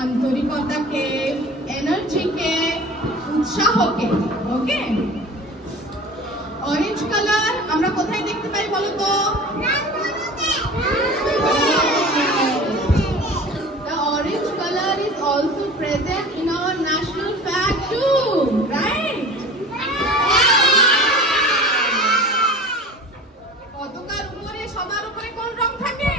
আন্তরিকতাকে, এনার্জিকে, উৎসাহকে। ওকে, orange colour আমরা কোথায় দেখতে পাই বলো তো? The orange color is also present in our national flag too, right? পতাকার উপরে সবার উপরে কোন রং থাকে?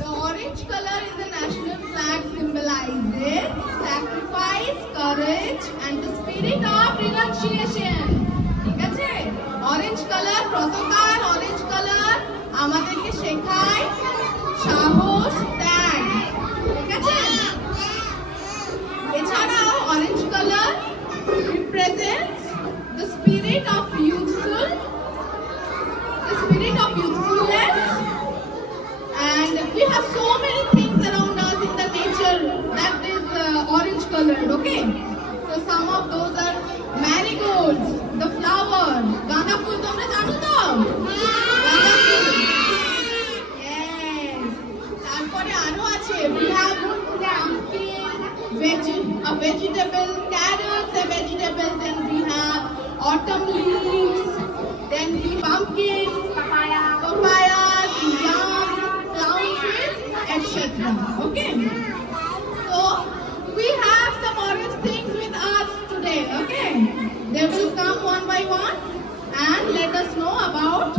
The orange color in the national flag symbolizes sacrifice, courage and the spirit of renunciation. ঠিক আছে, অরেঞ্জ কালার, পতাকার অরেঞ্জ কালার আমাদেরকে শেখায় সাহস, ত্যাগ। ঠিক আছে, এছাড়াও orange colour represents the spirit of youthfulness, and we have so many things around us in the nature that is orange colored. Okay, so some of those are marigolds, the flower, ganda ফুল তোমরা জানো তো? ganda ফুল, yes. তারপরে আরো আছে, we have pumpkin, a vegetable, carrots a vegetable, then we have autumn leaves, then we pumpkin, papayas, yams, clownfish, etc. Okay, so we have some orange things with us today. Okay, they will come one by one and let us know about